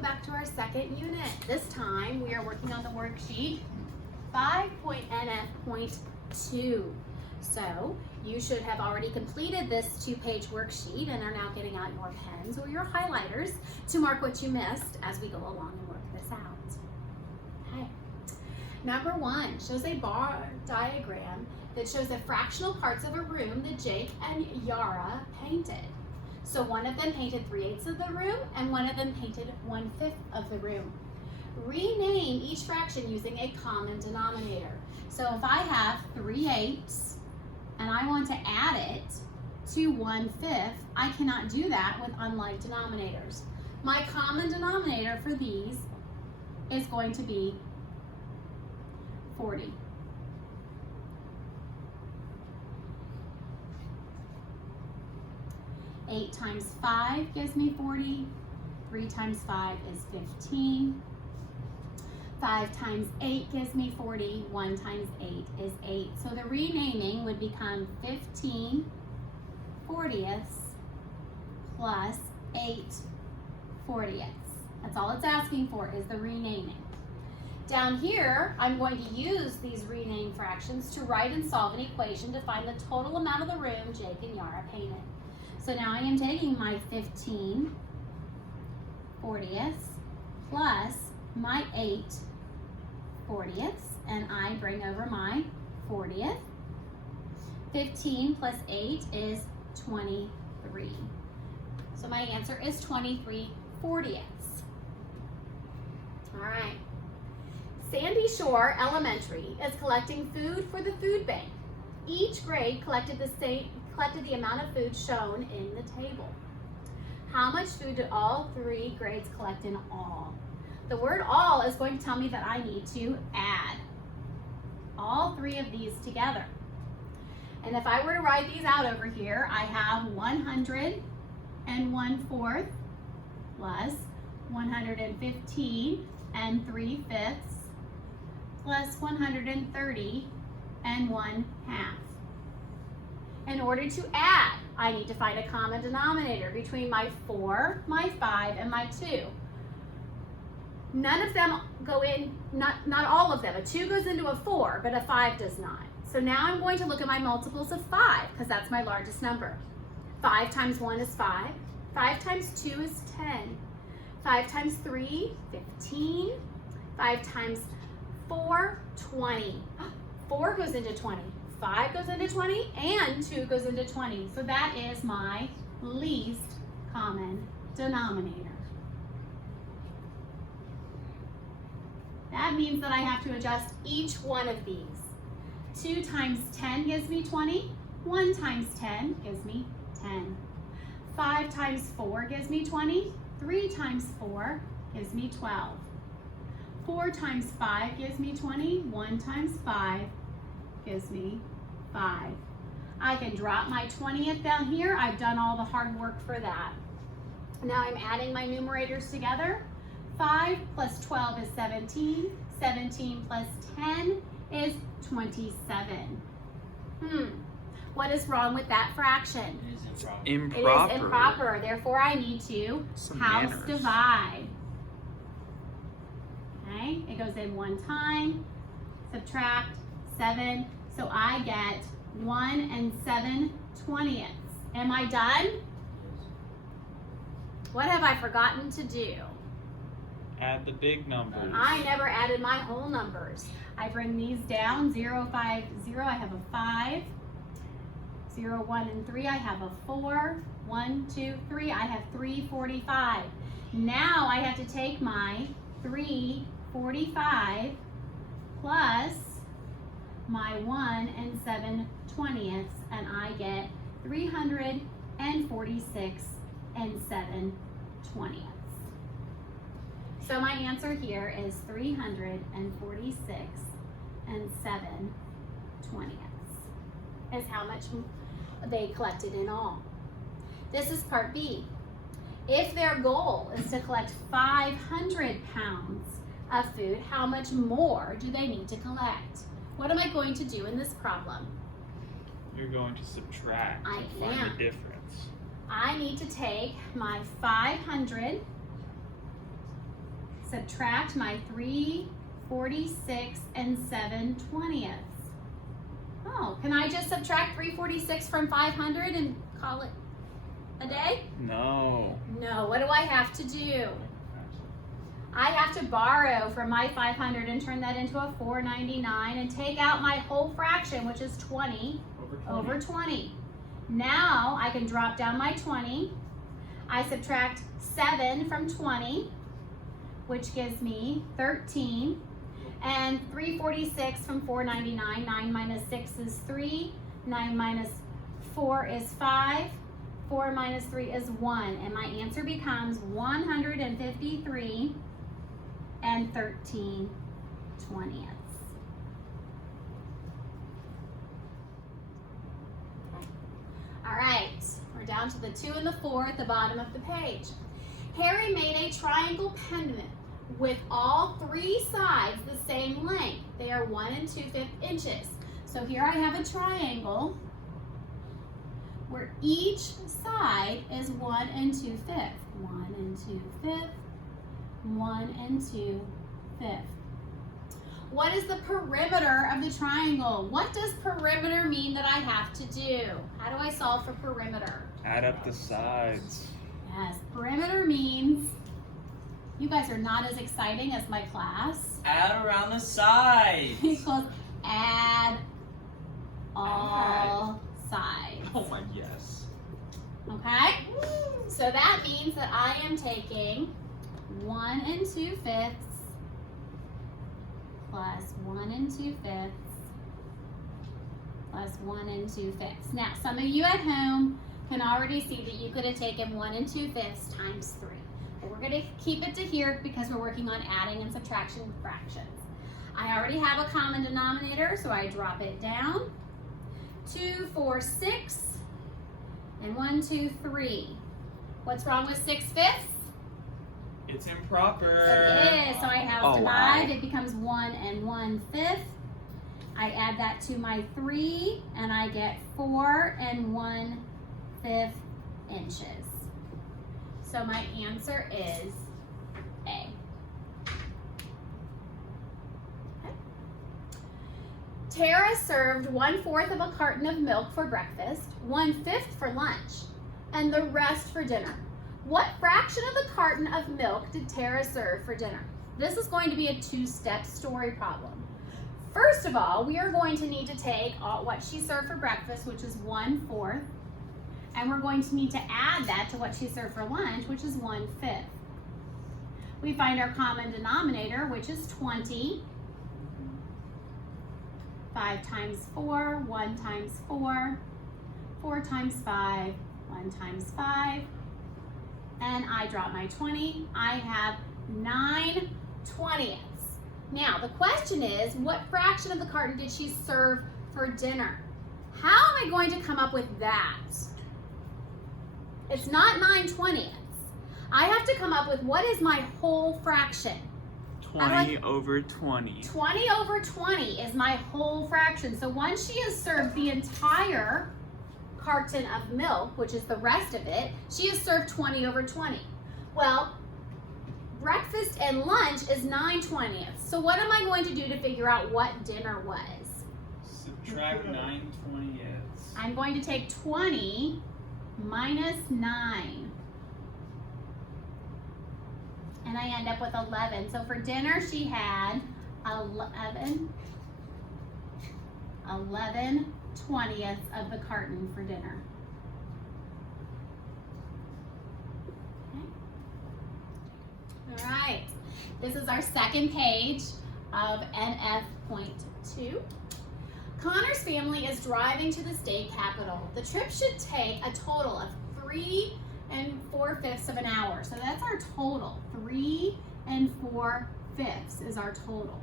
welcome back to our second unit. This time we are working on the worksheet 5.NF.2. So you should have already completed this 2-page worksheet and are now getting out your pens or your highlighters to mark what you missed as we go along and work this out. Okay. Number 1 shows a bar diagram that shows the fractional parts of a room that Jake and Yara painted. So one of them painted 3/8 of the room and one of them painted 1/5 of the room. Rename each fraction using a common denominator. So if I have 3/8 and I want to add it to 1/5, I cannot do that with unlike denominators. My common denominator for these is going to be 40. Eight times 5 gives me 40. 3 times 5 is 15. 5 times 8 gives me 40. 1 times 8 is 8. So the renaming would become 15 40ths plus 8 40ths. That's all it's asking for is the renaming. Down here, I'm going to use these renamed fractions to write and solve an equation to find the total amount of the room Jake and Yara painted. So now I am taking my 15 40ths plus my 8 40ths, and I bring over my 40th. 15 plus 8 is 23. So my answer is 23 40ths. All right. Sandy Shore Elementary is collecting food for the food bank. Each grade collected the amount of food shown in the table. How much food did all 3 grades collect in all? The word all is going to tell me that I need to add all 3 of these together. And if I were to write these out over here, I have 100 1/4 plus 115 3/5 plus 130 1/2. In order to add, I need to find a common denominator between my 4, my 5, and my 2. None of them go in, not all of them. A 2 goes into a 4, but a 5 does not. So now I'm going to look at my multiples of 5, because that's my largest number. 5 times 1 is 5. 5 times 2 is 10. 5 times 3, 15. 5 times 4, 20. 4 goes into 20. 5 goes into 20, and 2 goes into 20. So that is my least common denominator. That means that I have to adjust each one of these. 2 times 10 gives me 20. 1 times 10 gives me 10. 5 times 4 gives me 20. 3 times 4 gives me 12. 4 times 5 gives me 20. 1 times 5 gives me 5. I can drop my 20th down here. I've done all the hard work for that. Now I'm adding my numerators together. 5 plus 12 is 17. 17 plus 10 is 27. What is wrong with that fraction? It is It improper. is improper. Therefore, I need to house divide. Okay, it goes in 1 time. Subtract 7. So I get 1 7/20. Am I done? What have I forgotten to do? Add the big numbers. I never added my whole numbers. I bring these down. 0, 5, 0, I have a 5. 0, 1, and 3, I have a 4. 1, 2, 3, I have 345. Now I have to take my 345 plus my 1 7/20, and I get 346 7/20. So my answer here is 346 7/20 is how much they collected in all. This is part B. If their goal is to collect 500 pounds of food, how much more do they need to collect? What am I going to do in this problem? You're going to subtract I to find am. the difference. I need to take my 500 subtract my 346 and 7/20. Oh, can I just subtract 346 from 500 and call it a day? No. No, what do I have to do? I have to borrow from my 500 and turn that into a 499 and take out my whole fraction, which is 20 over 20. Now I can drop down my 20. I subtract 7 from 20, which gives me 13. And 346 from 499, 9 minus 6 is 3, 9 minus 4 is 5, 4 minus 3 is 1. And my answer becomes 153 and 13/20. All right, we're down to the 2 and the 4 at the bottom of the page. Harry made a triangle pendant with all 3 sides the same length. They are 1 2/5 inches. So here I have a triangle where each side is 1 2/5. 1 2/5. 1 2/5. What is the perimeter of the triangle? What does perimeter mean that I have to do? How do I solve for perimeter? Add up the sides. Yes, perimeter means, you guys are not as exciting as my class. Add around the sides. Equals add all sides. Oh my, yes. Okay? So that means that I am taking 1 2/5 plus 1 2/5 plus 1 2/5. Now, some of you at home can already see that you could have taken 1 2/5 times 3. But we're going to keep it to here because we're working on adding and subtraction fractions. I already have a common denominator, so I drop it down. 2, 4, 6, and 1, 2, 3. What's wrong with 6/5? It's improper. It is, so I have Oh, divide, wow. it becomes 1 1/5. I add that to my 3, and I get 4 1/5 inches. So my answer is A. Okay. Tara served 1/4 of a carton of milk for breakfast, 1/5 for lunch, and the rest for dinner. What fraction of the carton of milk did Tara serve for dinner? This is going to be a 2-step story problem. First of all, we are going to need to take what she served for breakfast, which is 1/4, and we're going to need to add that to what she served for lunch, which is 1/5. We find our common denominator, which is 20. 5 times 4, 1 times 4, 4 times 5, 1 times 5. And I drop my 20. I have 9/20. Now, the question is, what fraction of the carton did she serve for dinner? How am I going to come up with that? It's not 9/20. I have to come up with what is my whole fraction. 20 over 20. 20 over 20 is my whole fraction. So once she has served the entire carton of milk, which is the rest of it, she has served 20 over 20. Well, breakfast and lunch is 9/20. So what am I going to do to figure out what dinner was? Subtract 9/20. I'm going to take 20 minus 9. And I end up with 11. So for dinner, she had 11/20 of the carton for dinner. Okay. All right. This is our second page of NF.2. Connor's family is driving to the state capitol. The trip should take a total of 3 4/5 of an hour. So that's our total. 3 4/5 is our total.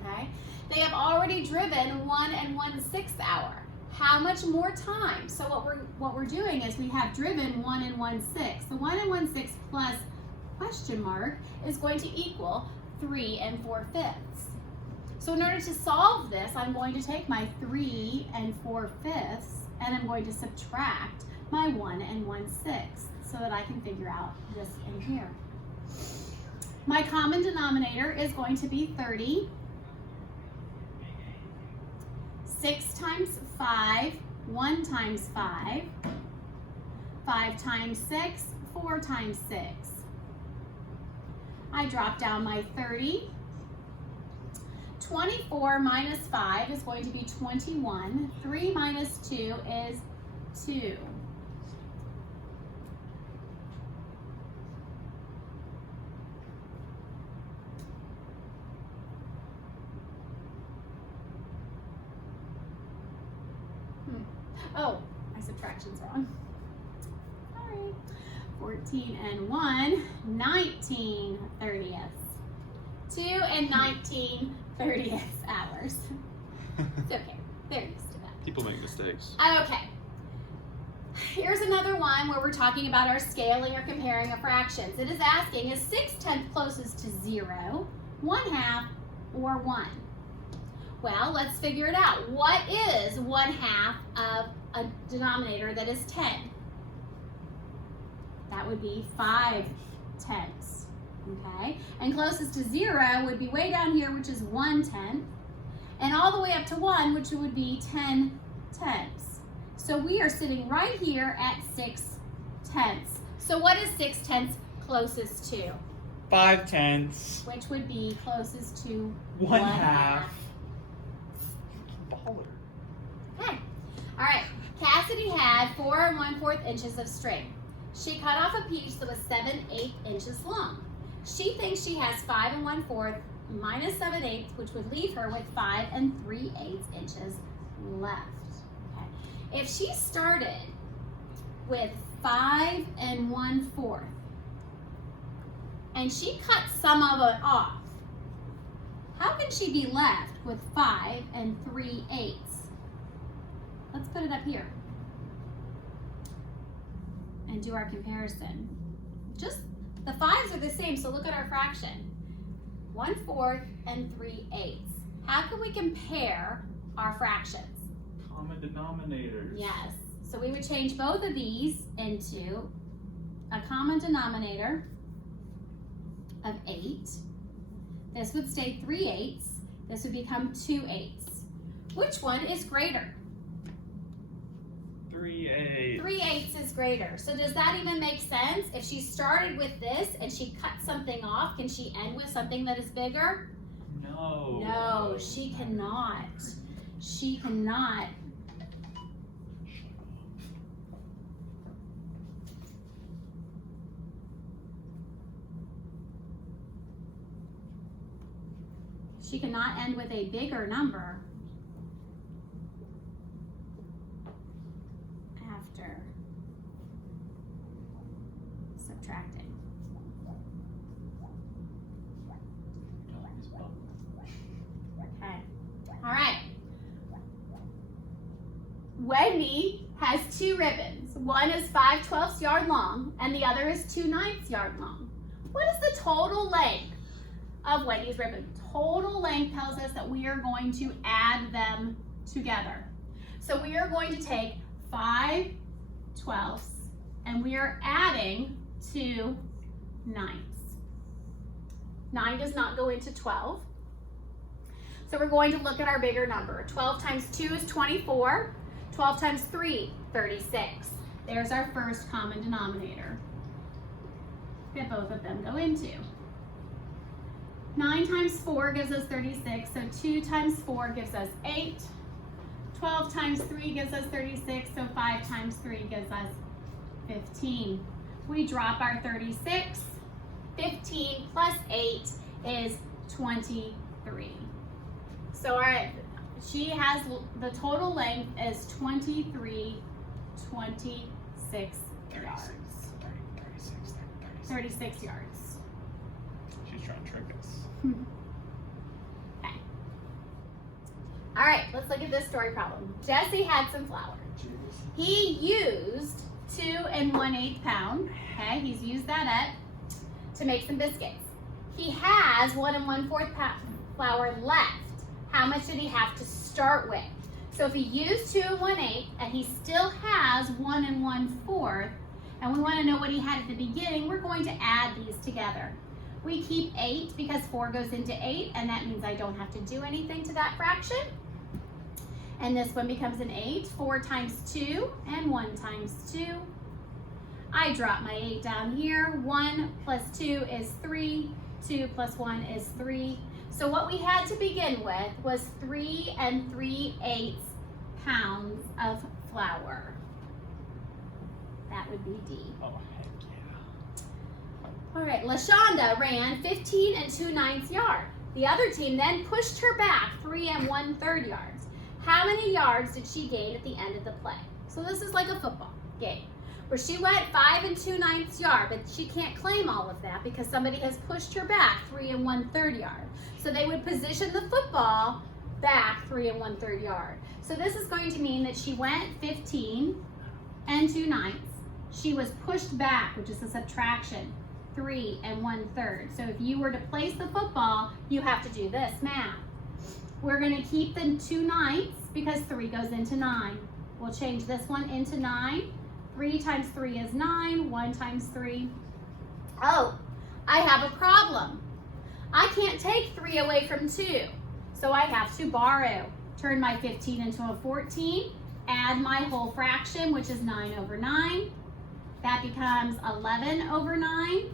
Okay? They have already driven 1 1/6 hour. How much more time? So what we're doing is we have driven 1 1/6. The 1 1/6 plus question mark is going to equal 3 4/5. So in order to solve this, I'm going to take my 3 4/5 and I'm going to subtract my 1 1/6 so that I can figure out this in here. My common denominator is going to be 30. 6 times 5, 1 times 5. 5 times 6, 4 times 6. I drop down my 30. 24 minus 5 is going to be 21. 3 minus 2 is 2. Oh, my subtraction's wrong. Sorry. 14 and 1, 19 30ths. 2 and 19 30th hours. It's okay. They're used to that. People make mistakes. Okay. Here's another one where we're talking about our scaling or comparing of fractions. It is asking, is 6/10 closest to 0, 1/2, or 1? Well, let's figure it out. What is 1/2 of a denominator that is 10? That would be 5/10. Okay? And closest to 0 would be way down here, which is 1/10. And all the way up to 1, which would be 10/10. So we are sitting right here at 6/10. So what is 6/10 closest to? 5/10. Which would be closest to 1/2. Baller. Okay. All right. Cassidy had 4 1/4 inches of string. She cut off a piece that was 7/8 inches long. She thinks she has 5 1/4 minus 7/8, which would leave her with 5 3/8 inches left. Okay. If she started with 5 1/4 and she cut some of it off, how can she be left with 5 3/8? Let's put it up here and do our comparison. Just the 5s are the same, so look at our fraction. 1/4 and 3/8. How can we compare our fractions? Common denominators. Yes. So we would change both of these into a common denominator of 8. This would stay 3/8. This would become 2/8. Which one is greater? 3/8. 3/8 is greater. So does that even make sense? If she started with this and she cut something off, can she end with something that is bigger? No. No, she cannot. She cannot. She cannot end with a bigger number after subtracting. Okay. All right. Wendy has 2 ribbons. One is 5/12 yard long and the other is 2/9 yard long. What is the total length of Wendy's ribbon? Total length tells us that we are going to add them together. So we are going to take 5/12 and we are adding 2 9s. 9 does not go into 12. So we're going to look at our bigger number. 12 times 2 is 24. 12 times 3, 36. There's our first common denominator that both of them go into. 9 times 4 gives us 36, so 2 times 4 gives us 8. 12 times 3 gives us 36, so 5 times 3 gives us 15. We drop our 36. 15 plus 8 is 23. So she has, the total length is 23, 26 yards. 36 yards. She's trying to trick us. Okay. All right, let's look at this story problem. Jesse had some flour. He used 2 1/8 pounds. Okay, he's used that up to make some biscuits. He has 1 1/4 pound flour left. How much did he have to start with? So if he used 2 1/8 and he still has 1 1/4, and we want to know what he had at the beginning, we're going to add these together. We keep 8 because 4 goes into 8, and that means I don't have to do anything to that fraction. And this one becomes an 8. 4 times 2 and 1 times 2. I drop my 8 down here. 1 plus 2 is 3. 2 plus 1 is 3. So what we had to begin with was 3 3/8 pounds of flour. That would be D. Oh, heck yeah. All right, LaShonda ran 15 2/9 yards. The other team then pushed her back 3 1/3 yards. How many yards did she gain at the end of the play? So this is like a football game where she went 5 2/9 yards, but she can't claim all of that because somebody has pushed her back 3 1/3 yards. So they would position the football back 3 1/3 yards. So this is going to mean that she went 15 2/9. She was pushed back, which is a subtraction, 3 1/3. So if you were to place the football, you have to do this math. We're going to keep the 2/9 because 3 goes into 9. We'll change this one into 9. 3 times 3 is 9. 1 times 3. Oh, I have a problem. I can't take 3 away from 2. So I have to borrow. Turn my 15 into a 14. Add my whole fraction, which is 9/9. That becomes 11/9.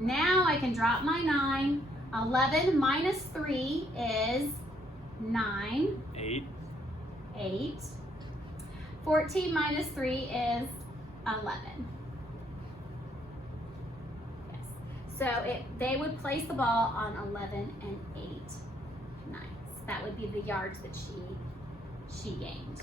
Now I can drop my 9. 11 minus 3 is 9. 8. 8. 14 minus 3 is 11. Yes. So they would place the ball on 11 8/9. That would be the yards that she gained.